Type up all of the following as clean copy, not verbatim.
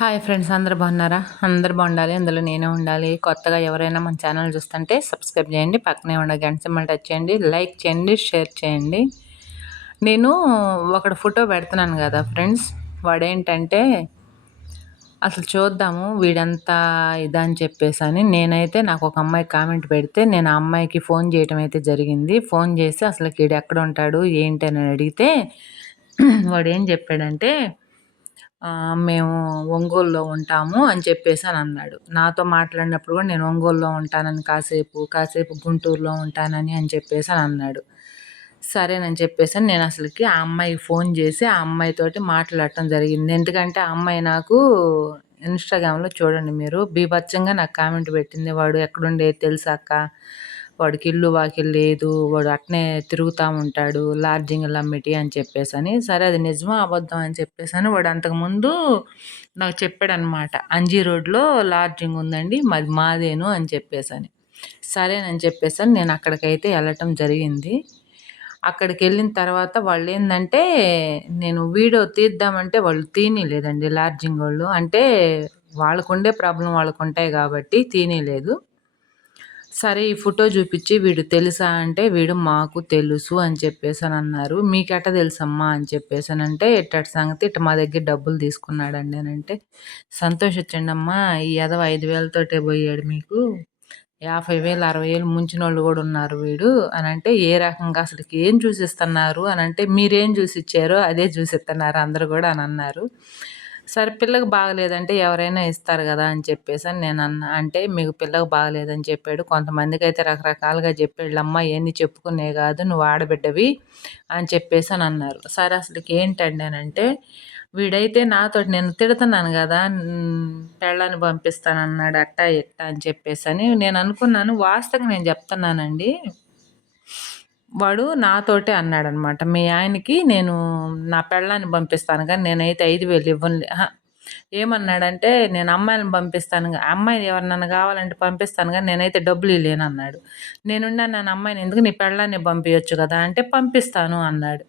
Hi friends, అందరూ బాగున్నారా? అందరూ బాగుండాలి. అందులో నేను ఉండాలి. కొత్తగా ఎవరైనా మన ఛానల్ చూస్తుంటే సబ్స్క్రైబ్ చేయండి. పక్కనే ఉన్న గంట సింబల్ టచ్ చేయండి. లైక్ చేయండి, షేర్ చేయండి. నేను ఒకటి ఫోటో పెడుతున్నాను కదా ఫ్రెండ్స్, వాడేంటంటే అసలు చూద్దాము వీడంతా ఇదని చెప్పేసని నేనైతే నాకు ఒక అమ్మాయి కామెంట్ పెడితే నేను ఆ అమ్మాయికి ఫోన్ చేయటం అయితే జరిగింది. ఫోన్ చేసి అసలు వీడు ఎక్కడ ఉంటాడు ఏంటి అని అడిగితే వాడేం చెప్పాడంటే మేము ఒంగోలులో ఉంటాము అని చెప్పేసి అన్నాడు. నాతో మాట్లాడినప్పుడు కూడా నేను ఒంగోలులో ఉంటానని కాసేపు గుంటూరులో ఉంటానని అని చెప్పేసి అన్నాడు. సరేనని చెప్పేసని నేను అసలుకి ఆ అమ్మాయికి ఫోన్ చేసి ఆ అమ్మాయితోటి మాట్లాడటం జరిగింది. ఎందుకంటే ఆ అమ్మాయి నాకు ఇన్‌స్టాగ్రామ్‌లో చూడండి మీరు బీభత్సంగా నాకు కామెంట్ పెట్టింది. వాడు ఎక్కడుండేది తెలుసా అక్క? వాడికి ఇల్లు వాకిలి లేదు. వాడు అట్నే తిరుగుతా ఉంటాడు. లాడ్జింగ్‌లు అమ్మేటియి అని చెప్పేసని. సరే అది నిజమో అబద్ధమో అని చెప్పేసని వాడు అంతకుముందు నాకు చెప్పాడనమాట. అంజీ రోడ్‌లో లాడ్జింగ్ ఉందండి. మాదేను అని చెప్పేసని. సరేనని చెప్పేసని నేను అక్కడికైతే ఎళ్ళటం జరిగింది. అక్కడికెళ్ళిన తర్వాత వాళ్ళేందంటే నేను వీడియో తీద్దామంటే వాళ్ళు తీయనీయలేదండి లాడ్జింగోళ్ళు. అంటే వాళ్ళకుండే ప్రాబ్లమ్ వాళ్ళకుంటాయి గాబట్టి తీయనీయలేదు. సరే ఈ ఫోటో చూపిచ్చి వీడు తెలుసా అంటే, వీడు మాకు తెలుసు అని చెప్పేసనన్నారు. మీకెట్ట తెలుసమ్మా అని చెప్పేసనంటే, ఇట్టటి సంగతి ఇట్ట మా దగ్గర డబ్బులు తీసుకున్నాడండి అనంటే, సంతోషించండమ్మా ఈ ఎదవ 5,000 తోటే బోయాడు మీకు. 50,000, 60,000 ముంచినోళ్ళు గూడా ఉన్నారు వీడు అనంటే, ఏ రకంగా అసలకి ఏం చూసిస్తన్నారు అనంటే, మీరేం చూసిచ్చారో అదే చూసిత్తన్నారు అందరూ గూడా అనన్నారు. సరే పిల్లకి బాగలేదంటే ఎవరైనా ఇస్తారు గదా అని చెప్పేసని నేనన్నా. అంటే మీకు పిల్లకి బాగలేదని చెప్పాడు. కొంతమందికైతే రకరకాలుగా చెప్పాడులమ్మా ఇయన్నీ చెప్పుకునేయి గాదు. నువ్వు ఆడబిడ్డవి అని చెప్పేసనన్నారు. సరే అసలకి ఏంటండి అనంటే, వీడైతే నాతోటి నేను తిడతన్నాను గదా! పెళ్ళాన్ని పంపిస్తానన్నాడు అట్టా, ఇట్టా అని చెప్పేసని. నేననుకున్నాను వాస్తవంగా నేను జెప్తన్నానండి. వాడు నాతోటే అన్నాడనమాట. మీ ఆయనకి నేను నా పెళ్ళాన్ని పంపిస్తాను గానీ నేనైతే 5,000 ఇవ్వనులే ఏమన్నాడంటే, నేను అమ్మాయిలని పంపిస్తాను అమ్మాయిని ఎవరినన్నా గావాలంటే పంపిస్తాను గానీ నేనైతే డబ్బులు ఇయ్యలేనన్నాడు. నేనుండాను నేను అమ్మాయిని ఎందుకు నీ పెళ్ళాన్ని పంపియొచ్చు గదా! అంటే పంపిస్తాను అన్నాడు.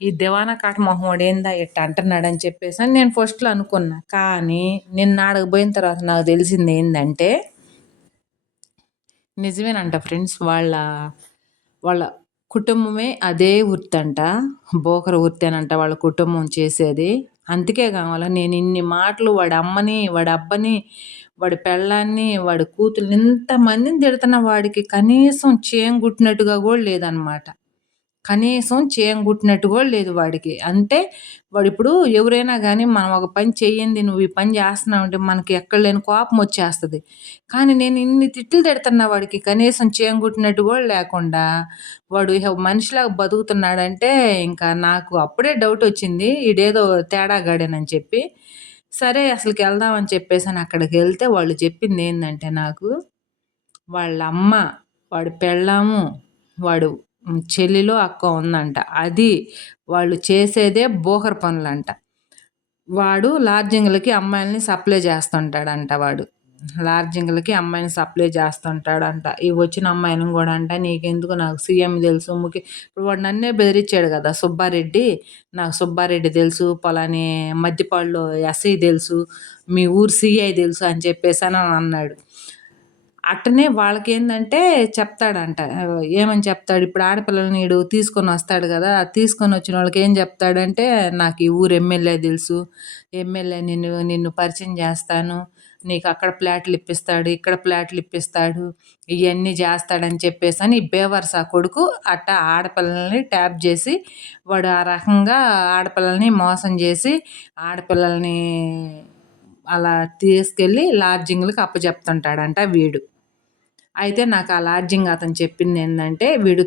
ఈ దివానా కాట మొహమోడు ఏందా ఇట్ట అంటున్నాడని చెప్పేసని నేను ఫస్ట్‌లో అనుకున్నా. కానీ నిన్న ఆడకి బోయిన తర్వాత నాకు తెలిసిందేందంటే నిజమేనంట ఫ్రెండ్స్. వాళ్ళ కుటుంబమే అదే వృత్తంట. బోకరు వృత్తేనంట వాళ్ళ కుటుంబం చేసేది. అందుకే కావాల నేనిన్ని మాటలు వాడి అమ్మని, వాడి అబ్బని, వాడి పెళ్ళాన్ని, వాడి కూతుర్ని ఇంతమందిని తిడతన్న వాడికి కనీసం చేం గుట్టినట్టుగా గూడా లేదనమాట. కనీసం చేయం గుట్టినట్టు గూడా లేదు వాడికి. అంటే వాడిప్పుడు ఎవరైనా గానీ మనం ఒక పని చెయ్యంది నువ్వు ఈ పని జేస్తన్నావంటే మనకి ఎక్కడ లేని కోపమొచ్చేస్తది. కానీ నేను ఇన్ని తిట్లు తిడతన్నా వాడికి కనీసం చేం గుట్టినట్టు గూడా లేకుండా వాడు ఇహ మనిషిలాగా బతుకుతున్నాడంటే ఇంకా నాకు అప్పుడే డౌటొచ్చింది. ఈడేదో తేడాగాడేనని చెప్పి. సరే అసలకెళ్దాం అని చెప్పేసని అక్కడికెళ్తే వాళ్ళు చెప్పిందేందంటే నాకు వాళ్ళ అమ్మ, వాడి పెళ్ళాము, వాడు చెల్లిలో, అక్కో ఉందంట. అది వాళ్ళు చేసేదే బోకరు పనులంట. వాడు లాడ్జింగ్‌లకి అమ్మాయిలని సప్లై చేస్తుంటాడంట వాడు. లాడ్జింగ్‌లకి అమ్మాయిలని సప్లై చేస్తుంటాడంట. ఈ వచ్చిన అమ్మాయిలని గూడా అంట నీకెందుకు నాకు సీఎం తెలుసు, ఇప్పుడు వాడు నన్నే బెదిరిచ్చాడు గదా! సుబ్బారెడ్డి. నాకు సుబ్బారెడ్డి తెలుసు, పలాని మద్దిపాడులో ఎస్ఐ తెలుసు, మీ ఊరు సీఐ తెలుసు అని చెప్పేసని అన్నాడు. అట్టనే వాళ్ళకేందంటే చెప్తాడంట. ఏమని చెప్తాడు, ఇప్పుడు ఆడపిల్లలని ఈడు తీసుకొనొస్తాడు గదా! తీసుకొనొచ్చినోళ్ళకి ఏం చెప్తాడంటే, నాకు ఈ ఊరు ఎమ్మెల్యే తెలుసు. ఎమ్మెల్యే నిన్ను పరిచయం చేస్తాను. నీకు అక్కడ ఫ్లాట్లు ఇప్పిస్తాడు, ఇక్కడ ఫ్లాట్లు ఇప్పిస్తాడు. ఇయన్నీ జేస్తాడని చెప్పేసని ఈ బేవర్స్ ఆ కొడుకు అట్టా ఆడపిల్లల్ని ట్యాప్ జేసి, వాడు ఆ రకంగా ఆడపిల్లల్ని మోసం జేసి, ఆడపిల్లల్ని అలా తీసుకెళ్ళి లాడ్జింగ్‌లకి అప్పజెప్తుంటాడంట వీడు. అయితే నాకు ఆ లాడ్జింగ్ అతను చెప్పిందేందంటే, వీడు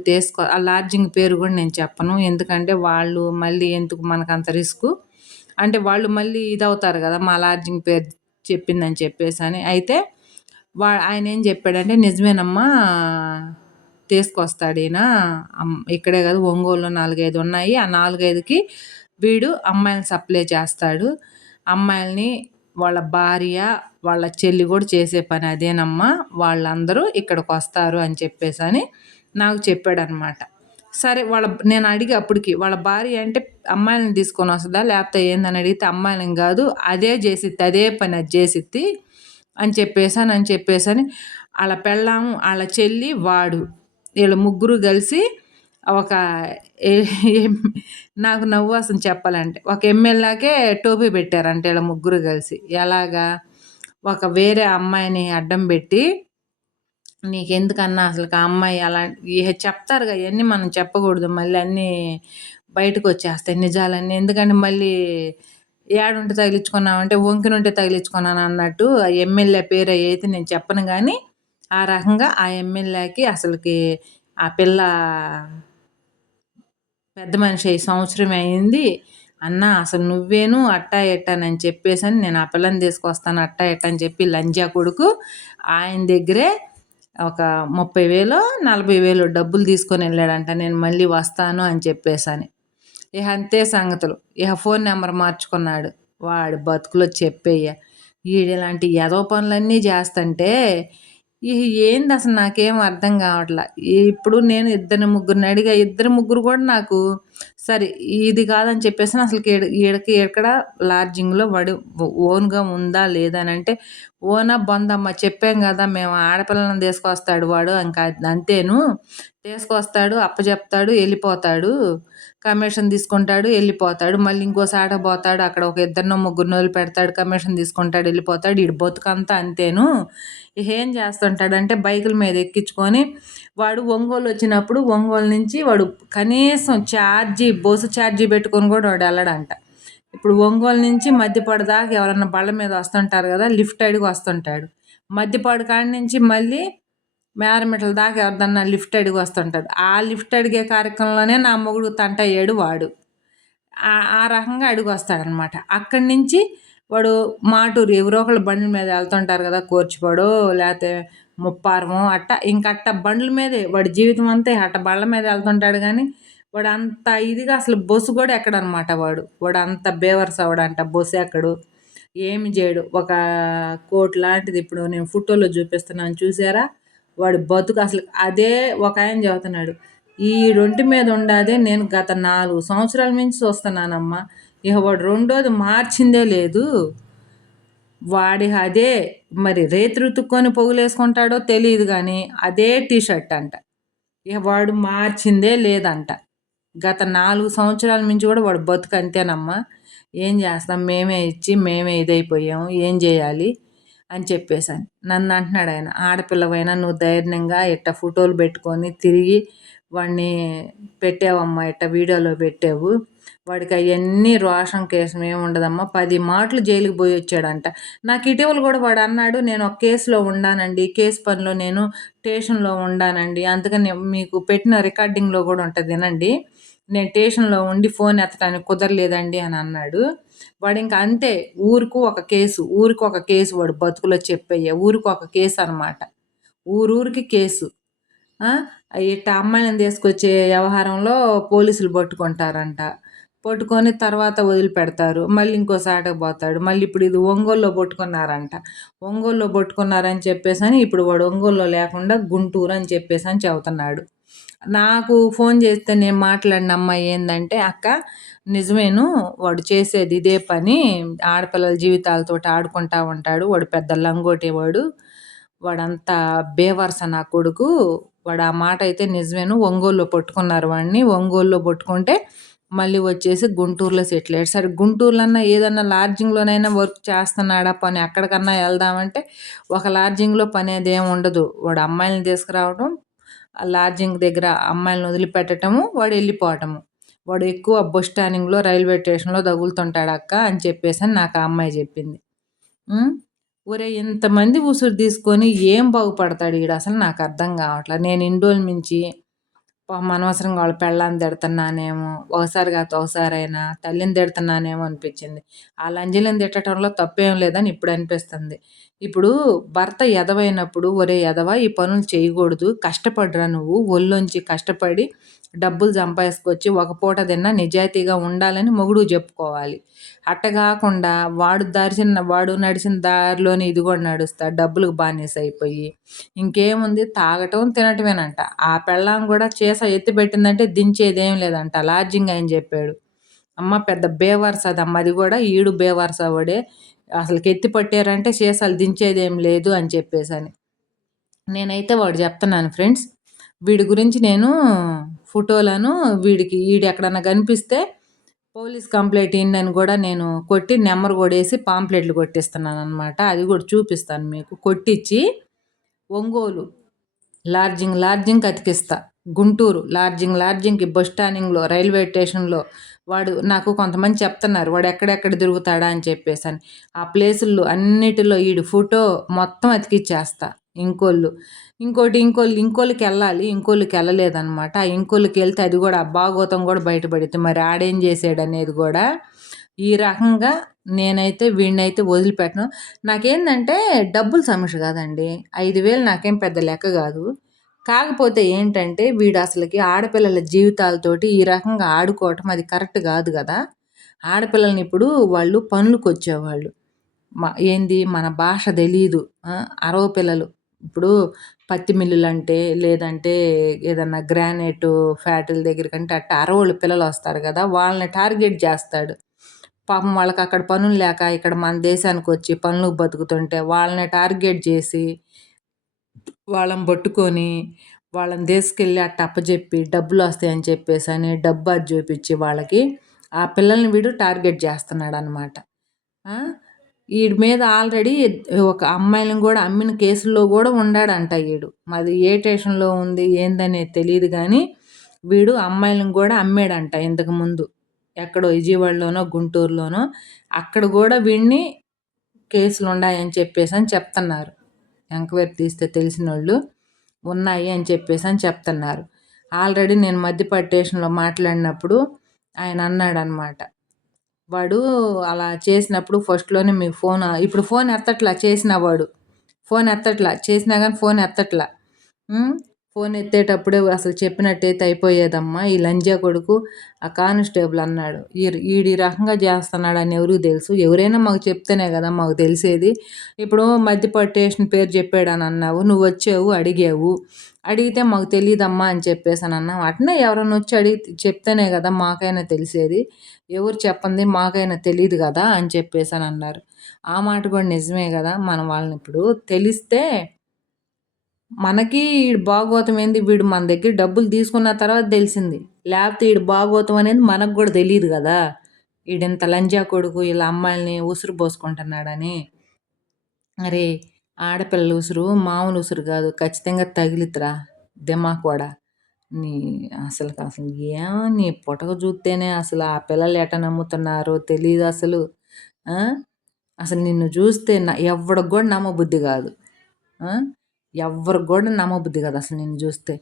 ఆ లాడ్జింగ్ పేరు గూడా నేను చెప్పను. ఎందుకంటే, వాళ్ళు మళ్ళీ ఎందుకు మనకంత రిస్కు. అంటే వాళ్ళు మళ్ళీ ఇదవుతారు గదా! మా లాడ్జింగ్ పేరు చెప్పిందని చెప్పేసని. అయితే ఆయనేం జెప్పాడంటే, నిజమేనమ్మా తీసుకొస్తాడీన. ఇక్కడే గాదు ఒంగోలులో 4, 5 ఉన్నాయి. ఆ 4, 5కి వీడు అమ్మాయిలని సప్లై చేస్తాడు. అమ్మాయిలని వాళ్ళ భార్య, వాళ్ళ చెల్లి గూడా చేసే పని అదేనమ్మా. వాళ్ళందరూ ఇక్కడికొస్తారు అని చెప్పేసని నాకు చెప్పాడనమాట. సరే నేను అడిగా అప్పటికి వాళ్ళ భార్య అంటే అమ్మాయిలని తీసుకొని వస్తుందా లేకపోతే ఏందని అడిగితే అమ్మాయిలని కాదు అదే చేసిద్ది అదే పని అది చేసిద్ది అని చెప్పేసని వాళ్ళ పెళ్ళాం వాళ్ళ చెల్లి వాడు వీళ్ళు ముగ్గురు కలిసి ఒక నాకు నవ్వు వస్తుంది చెప్పాలంటే ఒక ఎమ్మెల్యేకే టోపీ పెట్టారంట వీళ్ళ ముగ్గురు కలిసి ఎలాగా ఒక వేరే అమ్మాయిని అడ్డం పెట్టి నీకెందుకన్నా అసలు ఆ అమ్మాయి అలా చెప్తారుగా ఇవన్నీ మనం చెప్పకూడదు మళ్ళీ అన్నీ బయటకు వచ్చేస్తాయి నిజాలన్నీ ఎందుకంటే మళ్ళీ ఏడుంటే తగిలించుకున్నామంటే వంకినుంటే తగిలించుకున్నాను అన్నట్టు ఆ ఎమ్మెల్యే పేరు అయితే నేను చెప్పను కానీ ఆ రకంగా ఆ ఎమ్మెల్యేకి అసలుకి ఆ పిల్ల పెద్ద మనిషి అయ్యి సంవత్సరం అయింది అన్న అసలు నువ్వేను అట్టా ఎట్టానని చెప్పేసని నేను ఆ పిల్లని తీసుకొస్తాను అట్టా ఎట్టా అని చెప్పి లంజా కొడుకు ఆయన దగ్గరే ఒక 30,000 40,000 డబ్బులు తీసుకొని వెళ్ళాడంట నేను మళ్ళీ వస్తాను అని చెప్పేసని ఇక అంతే సంగతులు ఇక ఫోన్ నెంబర్ మార్చుకున్నాడు వాడి బతుకులో చెప్పేయ్య ఈడిలాంటి ఎదవ పనులన్నీ చేస్తుంటే ఇక ఏంది అసలు నాకేం అర్థం కావట్లా ఇప్పుడు నేను ముగ్గురిని అడిగా ముగ్గురు కూడా నాకు సరే ఇది కాదని చెప్పేసి అసలు ఈడకి ఎక్కడ లాడ్జింగ్లో వాడు ఓన్గా ఉందా లేదా అని అంటే ఓనా బొందమ్మ చెప్పాం కదా మేము ఆడపిల్లలను తీసుకొస్తాడు వాడు ఇంకా అంతేను తీసుకొస్తాడు అప్పచెప్తాడు వెళ్ళిపోతాడు కమిషన్ తీసుకుంటాడు వెళ్ళిపోతాడు మళ్ళీ ఇంకోసాట పోతాడు అక్కడ ఒక ఇద్దరినో ముగ్గురినో వదిలిపెడతాడు కమిషన్ తీసుకుంటాడు వెళ్ళిపోతాడు ఈడు బతుకంతా అంతేను ఏం చేస్తుంటాడంటే బైకుల మీద ఎక్కించుకొని వాడు ఒంగోలు వచ్చినప్పుడు ఒంగోలు నుంచి వాడు కనీసం బస్సు ఛార్జీ పెట్టుకొని కూడా వాడు వెళ్ళడంట ఇప్పుడు ఒంగోలు నుంచి మధ్యపాడు దాకా ఎవరన్నా బళ్ళ మీద వస్తుంటారు కదా లిఫ్ట్ అడిగి వస్తుంటాడు మధ్యపాడు కాడి నుంచి మళ్ళీ మేరమిటల దాకా ఎవరిదన్నా లిఫ్ట్ అడిగి వస్తుంటాడు ఆ లిఫ్ట్ అడిగే కార్యక్రమంలోనే నా మొగుడు తంట అయ్యాడు వాడు ఆ రకంగా అడిగి వస్తాడనమాట అక్కడి నుంచి వాడు మాటూరు ఎవరో ఒకళ్ళు బండ్ల మీద వెళ్తుంటారు కదా కోర్చిపాడో లేకపోతే ముప్పారమో అట్ట బండ్ల మీదే వాడి జీవితం అంతా అట్ట బళ్ళ మీద వెళ్తుంటాడు కానీ వాడు అంత ఇదిగా అసలు బస్సు కూడా ఎక్కడనమాట వాడు అంత బేవర్స్ అవడంట బస్సు ఎక్కడు ఏమి చేయడు ఒక కోట్ లాంటిది ఇప్పుడు నేను ఫోటోలో చూపిస్తున్నాను చూసారా వాడి బతుకు అసలు అదే ఒక ఆయన చెబుతున్నాడు ఈ రొంటి మీద ఉండాదే నేను గత 4 సంవత్సరాల నుంచి చూస్తున్నానమ్మా ఇక వాడు రెండోది మార్చిందే లేదు వాడి అదే మరి రేతి రుతుక్కొని పొగులేసుకుంటాడో తెలియదు కానీ అదే టీషర్ట్ అంట ఇక వాడు మార్చిందే లేదంట గత 4 సంవత్సరాల నుంచి కూడా వాడు బతుకు అంతేనమ్మా ఏం చేస్తాం మేమే ఇచ్చి మేమే ఇదైపోయాము ఏం చేయాలి అని చెప్పేసాను నన్ను అంటున్నాడు ఆయన ఆడపిల్లవైనా నువ్వు ధైర్యంగా ఇట్ట ఫోటోలు పెట్టుకొని తిరిగి వాడిని పెట్టావమ్మా ఇట్ట వీడియోలో పెట్టావు వాడికి అవన్నీ రోషం కేసు ఏమి ఉండదమ్మా 10 మాటలు జైలుకి పోయి వచ్చాడంట నాకు ఇటీవల కూడా వాడు అన్నాడు నేను ఒక కేసులో ఉండానండి కేసు పనిలో నేను స్టేషన్లో ఉండానండి అందుకని మీకు పెట్టిన రికార్డింగ్లో కూడా ఉంటుంది వినండి నేను స్టేషన్లో ఉండి ఫోన్ ఎత్తడానికి కుదరలేదండి అని అన్నాడు వాడు ఇంకా అంతే ఊరికి ఒక కేసు వాడు బతుకులో చెప్పయ్యా ఊరికి ఒక కేసు అనమాట ఊరికి కేసు ఇట్ట అమ్మాయిని తీసుకొచ్చే వ్యవహారంలో పోలీసులు పట్టుకుంటారంట పట్టుకొని తర్వాత వదిలిపెడతారు మళ్ళీ ఇంకోసాటకు పోతాడు మళ్ళీ ఇప్పుడు ఇది ఒంగోలులో పట్టుకున్నారని చెప్పేసి ఇప్పుడు వాడు ఒంగోలులో లేకుండా గుంటూరు అని చెప్పేసి అని చెబుతున్నాడు నాకు ఫోన్ చేస్తే నేను మాట్లాడిన అమ్మాయి ఏంటంటే అక్క నిజమేను వాడు చేసేది ఇదే పని ఆడపిల్లల జీవితాలతో ఆడుకుంటా ఉంటాడు వాడు పెద్ద లంగోటి వాడంతా బేవర్స నా కొడుకు వాడు ఆ మాట అయితే నిజమేను ఒంగోలులో పట్టుకున్నారు వాడిని ఒంగోలులో పట్టుకుంటే మళ్ళీ వచ్చేసి గుంటూరులో సెటిల్ అయ్యాడు సరే గుంటూరులో ఏదన్నా లాడ్జింగ్లోనైనా వర్క్ చేస్తున్నాడా పని ఎక్కడికన్నా వెళ్దామంటే ఒక లాడ్జింగ్లో పని అదేం ఉండదు వాడు అమ్మాయిలను తీసుకురావడం ఆ లాడ్జింగ్ దగ్గర అమ్మాయిలను వదిలిపెట్టడము వాడు వెళ్ళిపోవటము వాడు ఎక్కువ బస్ స్టాండింగ్లో రైల్వే స్టేషన్లో తగులుతుంటాడు అక్క అని చెప్పేసి నాకు ఆ అమ్మాయి చెప్పింది ఒరే ఇంతమంది ఉసురు తీసుకొని ఏం బాగుపడతాడు ఈడు అసలు నాకు అర్థం కావట్లేదు నేను ఇన్ని రోజుల నుంచి అనవసరంగా వాళ్ళ పెళ్ళాన్ని తిడుతున్నానేమో ఒకసారి కాదు ఒకసారైనా తల్లిని తిడుతున్నానేమో అనిపించింది ఆ లంజలను తిట్టడంలో తప్పేం లేదని ఇప్పుడు అనిపిస్తుంది ఇప్పుడు భర్త ఎదవైనప్పుడు ఒరే ఎదవ ఈ పనులు చేయకూడదు కష్టపడరా నువ్వు ఒళ్ళొంచి కష్టపడి డబ్బులు సంపాదించుకొచ్చి ఒక పూట తిన్నా నిజాయితీగా ఉండాలని మొగుడు చెప్పుకోవాలి అట్ట గాకుండా వాడు నడిచిన దారిలోనే ఇది గూడా నడుస్తా డబ్బులకు బానిసైపోయి, ఇంకేముంది తాగటం, తినటమేనంట. ఆ పెళ్ళాం గూడా ఎత్తిపెట్టిందంటే దించేదేం లేదంట. లాడ్జింగ్ ఆయన జెప్పాడు. అమ్మ పెద్ద బేవర్స్ అదమ్మ. అది గూడా ఈడు బేవర్స్ వాడే. అసలుకి ఎత్తి పట్టారంటే సీసాలు దించేదేం లేదు అని చెప్పేసని. నేనైతే వాడు చెప్తున్నాను ఫ్రెండ్స్. వీడి గురించి నేను ఫోటోలను ఈడెక్కడన్నా కనిపిస్తే పోలీస్ కంప్లైంట్ ఇయ్యండని గూడా నేను కొట్టి నెంబర్ గూడా ఏసి పాంప్లెట్లు కొట్టిస్తున్నాననమాట. అది గూడా చూపిస్తాను మీకు. కొట్టిచ్చి ఒంగోలు లాడ్జింగ్‌కి అతికిస్తా. గుంటూరు లాడ్జింగ్‌కి బస్ స్టాండింగ్‌లో, రైల్వే స్టేషన్‌లో వాడు నాకు కొంతమంది చెప్తున్నారు. వాడు ఎక్కడెక్కడ తిరుగుతాడా అని చెప్పేసని. ఆ ప్లేసుల్లో అన్నిటిలో ఈడు ఫోటో మొత్తం అతికిచ్చేస్తా. ఇంకోళ్ళకెళ్ళాలి. ఇంకోళ్ళకెళ్ళలేదనమాట. ఆ ఇంకోళ్ళకెళ్తే అది గూడా ఆ భాగోతం గూడా బయటపడిద్ది. మరి ఆడేం చేసాడనేది గూడా ఈ రకంగా నేనైతే వీడినైతే వదిలిపెట్టను. నాకేందంటే డబ్బుల సమస్య కాదండి. 5,000 నాకేం పెద్ద లెక్క గాదు. కాకపోతే ఏంటంటే వీడు అసలకి ఆడపిల్లల జీవితాలతోటి ఈ రకంగా ఆడుకోవటం అది కరెక్ట్ గాదు గదా! ఆడపిల్లల్ని ఇప్పుడు వాళ్ళు పనులకొచ్చేవాళ్ళు. ఏంది మన భాష తెలీదు. అరవ పిల్లలు. ఇప్పుడు పత్తి మిల్లులంటే, లేదంటే ఏదన్నా గ్రానైటు ఫ్యాక్టరీల దగ్గరికంటే అట్ట అరవోళ్ళు పిల్లలొస్తారు గదా! వాళ్ళని టార్గెట్ జేస్తాడు. పాపం వాళ్ళకక్కడ పనులు లేక ఇక్కడ మన దేశానికొచ్చి పనులకు బతుకుతుంటే వాళ్ళని టార్గెట్ జేసి, వాళ్ళని పట్టుకొని, వాళ్ళని తీసుకెళ్ళి అట్ట అప్పజెప్పి డబ్బులొస్తాయని చెప్పేసని డబ్బు అది జూపిచ్చి వాళ్ళకి, ఆ పిల్లల్ని వీడు టార్గెట్ జేస్తున్నాడనమాట. ఆ! ఈడి మీద ఆల్రెడీ ఒక అమ్మాయిలని గూడా అమ్మిన కేసుల్లో గూడా ఉన్నాడంట ఈడు. మరి ఏ స్టేషన్‌లో ఉంది ఏందనేది తెలీదు గానీ, వీడు అమ్మాయిలని గూడా అమ్మాడంట ఇంతకుముందు. ఎక్కడో విజయవాడలోనో, గుంటూరులోనో అక్కడ గూడా వీడిని కేసులుండాయని చెప్పేసని చెప్తన్నారు. ఎంక్వైరీ తీస్తే తెలిసినోళ్ళు ఉన్నాయి అని చెప్పేసని చెప్తన్నారు. ఆల్రెడీ నేను మద్దిపాడు స్టేషన్‌లో మాట్లాడినప్పుడు ఆయన అన్నాడనమాట. వాడు అలా చేసినప్పుడు ఫస్ట్‌లోనే మీకు ఇప్పుడు ఫోన్ ఎత్తట్లా చేసినా వాడు. ఫోన్ ఎత్తట్లా. చేసినా గానీ ఫోన్ ఎత్తట్లా. ఫోన్ ఎత్తేటప్పుడే అసలు చెప్పినట్టయితే అయిపోయేదమ్మా. ఈ లంజా కొడుకు ఆ కానిస్టేబుల్ అన్నాడు. ఈడు ఈ రకంగా చేస్తున్నాడని ఎవరికి తెలుసు? ఎవరైనా మాకు చెప్తేనే కదా మాకు తెలిసేది. ఇప్పుడు మద్దిపాడు స్టేషన్ పేరు చెప్పాడని అన్నావు. నువ్వొచ్చావు అడిగావు. అడిగితే మాకు తెలీదమ్మా అని చెప్పేసనన్నావు. అట్నే ఎవరన్నా వచ్చి చెప్తేనే కదా మాకైనా తెలిసేది. ఎవరు చెప్పంది మాకైనా తెలీదు గదా! అని చెప్పేసనన్నారు. ఆ మాట కూడా నిజమే గదా! మనం వాళ్ళనిప్పుడు తెలిస్తే మనకి ఈడు భాగోతం ఏంది, వీడు మన దగ్గర డబ్బులు తీసుకున్న తర్వాత తెలిసింది. లేపోతే ఈడు భాగోతం అనేది మనకు గూడా తెలీదు గదా! ఈడింత లంజా కొడుకు ఈళ్ళ అమ్మాయిల్ని ఉసురు పోసుకుంటున్నాడని. అరే! ఆడపిల్లల ఉసురు మామూలు ఉసురు గాదు. ఖచ్చితంగా తగిలిద్దిరా దిమాకోడా. నీ అసలు నీ పొటక జూత్తేనే అసలు ఆ పిల్లలు ఎట్ట నమ్ముతున్నారో తెలీదసలు. ఆ! అసలు నిన్ను జూస్తే ఎవ్వడికి గూడా నమ్మబుద్ధి గాదు. ఆ! ఎవ్వరికి గూడా నమ్మబుద్ధి గాదు అసలు నిన్ను జూస్తే.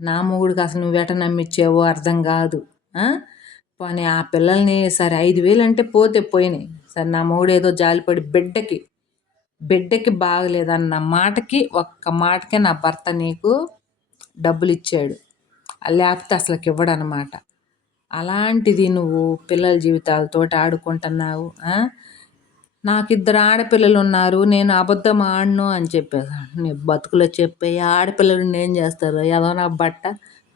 నా మొగుడికి అసలు నువ్వెట నమ్మిచ్చావో అర్థం గాదు. పోనీ ఆ పిల్లల్ని సరే 5,000 అంటే పోతే పోయినాయి. సరే నా మొగుడేదో జాలిపడి బిడ్డకి బాగలేదన్న మాటకి ఒక్క మాటకే నా భర్త నీకు డబ్బులిచ్చాడు. లేపోతే అసలకివ్వడనమాట. అలాంటిది నువ్వు పిల్లల జీవితాలతోటి ఆడుకుంటున్నావు. నాకిద్దరు ఆడపిల్లలున్నారు. నేను అబద్ధం ఆడను అని చెప్పేసాను. నీ బతుకులో చెప్పే ఆడపిల్లలుండి ఏం చేస్తారు? ఏదో నా బట్ట.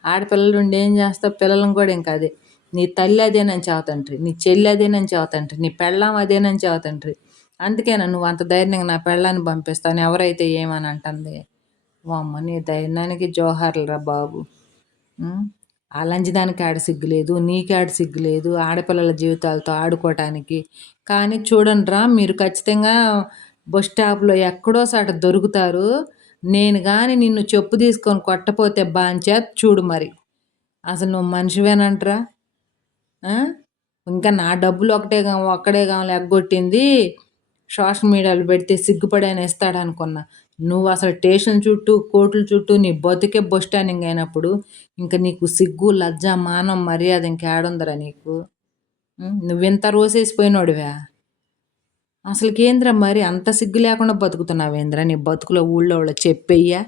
ఆడపిల్లలుండి ఏం చేస్తావు? పిల్లలను కూడా ఇంకా అదే. నీ తల్లి అదేనని చెబుతండ్రి. నీ చెల్లి అదేనని చెబుతండ్రి. నీ పెళ్ళాం అదేనని చెబుతండ్రి. అందుకేనా నువ్వు అంత ధైర్యంగా నా పెళ్ళాన్ని పంపిస్తాను ఎవరైతే ఏమని అంటుంది. వామ్మో! నీ ధైర్యానికి జోహార్లురా బాబు. ఆ లంజదానికి ఆడ సిగ్గులేదు. నీకాడ సిగ్గులేదు. ఆడపిల్లల జీవితాలతో ఆడుకోవటానికి. కానీ చూడండిరా మీరు ఖచ్చితంగా బస్ స్టాప్‌లో ఎక్కడో సాట దొరుకుతారు. నేను గాని నిన్ను చెప్పు తీసుకొని కొట్టపోతే బాంచేత చూడు మరి. అసలు నువ్వు మనిషివేనంట్రా? ఇంకా నా డబ్బులు ఒక్కడేగా ఎగ్గొట్టింది. సోషల్ మీడియాలో పెడితే సిగ్గుపడైనా ఇస్తాడనుకున్నా. నువ్వు అసలు స్టేషన్ చుట్టూ, కోర్టుల చుట్టూ నీ బతుకే బస్ స్టాండింగ్ అయినప్పుడు ఇంక నీకు సిగ్గు, లజ్జ, మానం, మర్యాద ఇంకేడుందిరా నీకు? నువ్వింత రోసేసిపోయినోడివా? అసలుకేందిరా మరి అంత సిగ్గు లేకుండా బతుకుతున్నావేందిరా? నీ బతుకులో ఊళ్ళో వాళ్ళకి చెప్పెయ్యా?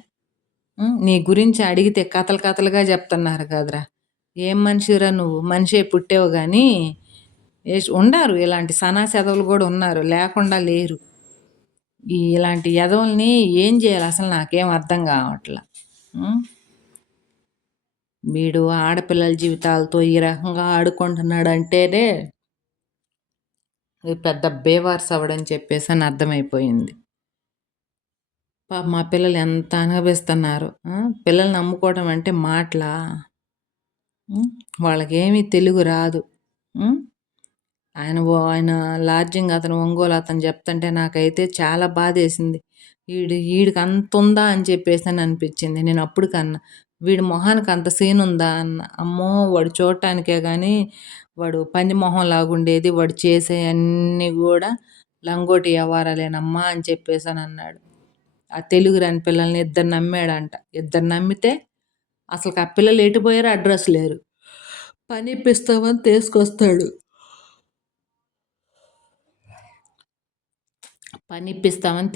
నీ గురించి అడిగితే కథలుగా చెప్తున్నారు కదరా! ఏం మనిషిరా నువ్వు? మనిషే పుట్టావు గానీ ఉండారు ఇలాంటి సన్నాసెదవలు కూడా ఉన్నారు, లేకుండా లేరు. ఇలాంటి ఎదవల్ని ఏం చేయాలి అసలు నాకేం అర్థం కావట్లా. వీడు ఆడపిల్లల జీవితాలతో ఈ రకంగా ఆడుకుంటున్నాడంటేనే పెద్ద బేవార్స్ అవడని చెప్పేసి అని అర్థమైపోయింది. మా పిల్లలు ఎంత అనుభవిస్తున్నారు. పిల్లల్ని నమ్ముకోవడం అంటే మాటలా? వాళ్ళకేమీ తెలుగు రాదు. ఆయన లాడ్జింగ్ అతను, ఒంగోలు అతను చెప్తుంటే నాకైతే చాలా బాధేసింది. ఈడికి అంత ఉందా అని చెప్పేసి అని అనిపించింది. నేను అప్పుడు కన్నా వీడి మొహానికి అంత సీన్ ఉందా అన్న. అమ్మో, వాడు చూడటానికే కానీ వాడు పంది మొహం లాగుండేది. వాడు చేసే అన్నీ కూడా లంగోటి వ్యవహారాలేనమ్మా అని చెప్పేసి అని అన్నాడు. ఆ తెలుగు రాని పిల్లల్ని 2 నమ్మాడంట. 2 నమ్మితే అసలు ఆ పిల్లలు ఎటుపోయారో అడ్రస్ లేరు. పని ఇప్పిస్తామని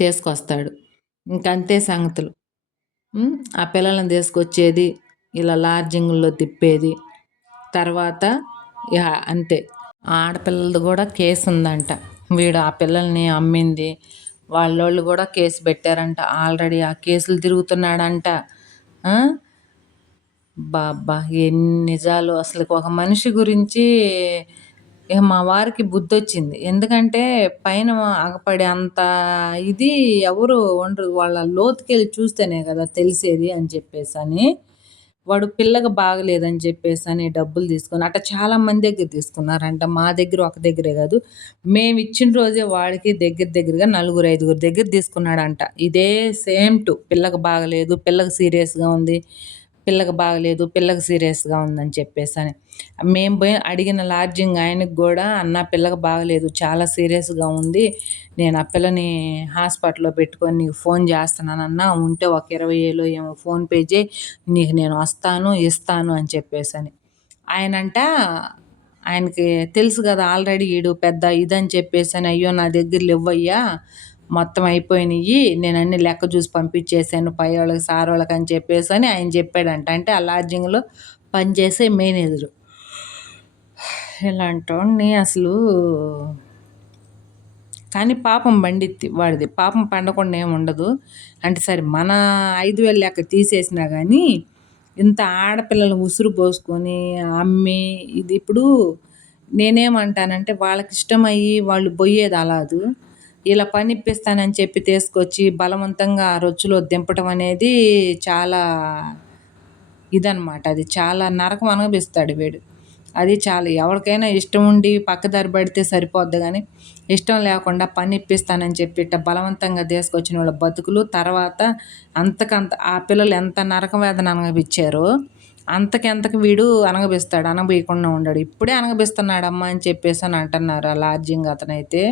తీసుకొస్తాడు. ఇంకంతే సంగతులు. ఆ పిల్లలను తీసుకొచ్చేది, ఇలా లాడ్జింగుల్లో తిప్పేది. తర్వాత ఇక అంతే. ఆడపిల్లలది కూడా కేసు ఉందంట. వీడు ఆ పిల్లల్ని అమ్మింది వాళ్ళోళ్ళు కూడా కేసు పెట్టారంట. ఆల్రెడీ ఆ కేసులు తిరుగుతున్నాడంట. బాబ్బా, ఎన్ని నిజాలు. అసలు ఒక మనిషి గురించి ఇక మా వారికి బుద్ధొచ్చింది. ఎందుకంటే పైన ఆగపడే అంత ఇది ఎవరు ఉండరు. వాళ్ళ లోతుకెళ్ళి చూస్తేనే కదా తెలిసేది అని చెప్పేసని. వాడు పిల్లకి బాగలేదని చెప్పేసని డబ్బులు తీసుకొని అట్ట చాలామంది దగ్గర తీసుకున్నారంట. మా దగ్గర ఒక దగ్గరే కాదు, మేము ఇచ్చిన రోజే వాడికి దగ్గరగా 4, 5 దగ్గర తీసుకున్నాడంట. ఇదే సేమ్ టు పిల్లకి బాగలేదు, పిల్లకి సీరియస్గా ఉంది, పిల్లకి సీరియస్గా ఉందని చెప్పేసని. మేము పోయి అడిగిన లాడ్జింగ్ ఆయనకి కూడా, అన్న పిల్లకి బాగలేదు, చాలా సీరియస్గా ఉంది, నేను ఆ పిల్లని హాస్పిటల్లో పెట్టుకొని నీకు ఫోన్ చేస్తున్నానన్నా, ఉంటే ఒక 20,000 ఏమో ఫోన్పే చేయి, నీకు నేను వస్తాను ఇస్తాను అని చెప్పేసని. ఆయనకి తెలుసు కదా ఆల్రెడీ ఈడు పెద్ద ఇదని చెప్పేసని. అయ్యో, నా దగ్గర లేవయ్యా, మొత్తం అయిపోయినాయి, నేను అన్ని లెక్క చూసి పంపించేసాను పై వాళ్ళకి సార్ వాళ్ళకి అని చెప్పేసని ఆయన చెప్పాడంట. అంటే ఆ లాడ్జింగ్లో పనిచేసే మేనేజరు. ఇలాంటి వాడిని అసలు. కానీ పాపం పండిద్ది వాడిది, పాపం పండకుండా ఏమి ఉండదు. అంటే సరే మన 5,000 లెక్క తీసేసినా కానీ ఇంత ఆడపిల్లలు ఉసురు పోసుకొని అమ్మి ఇది. ఇప్పుడు నేనేమంటానంటే వాళ్ళకి ఇష్టమయ్యి వాళ్ళు పోయేది అలాదు. ఇలా పని ఇప్పిస్తానని చెప్పి తీసుకొచ్చి బలవంతంగా ఆ రొచ్చులో దింపడం అనేది చాలా ఇదనమాట. అది చాలా నరకం అనుభవిస్తాడు వీడు. అది చాలా ఎవరికైనా ఇష్టం ఉండి పక్కదారి పడితే సరిపోద్ది కానీ ఇష్టం లేకుండా పని ఇప్పిస్తానని చెప్పి ఇట్ట బలవంతంగా తీసుకొచ్చిన వాళ్ళ బతుకులు తర్వాత అంతకంత ఆ పిల్లలు ఎంత నరక వేదన అనుభవించారో అంతకెంతకు వీడు అనగబిస్తాడు, అనబోయకుండా ఉండడు. ఇప్పుడే అనగబిస్తున్నాడమ్మా అని చెప్పేసి అని అంటున్నారు ఆ లాడ్జింగ్ అతనైతే.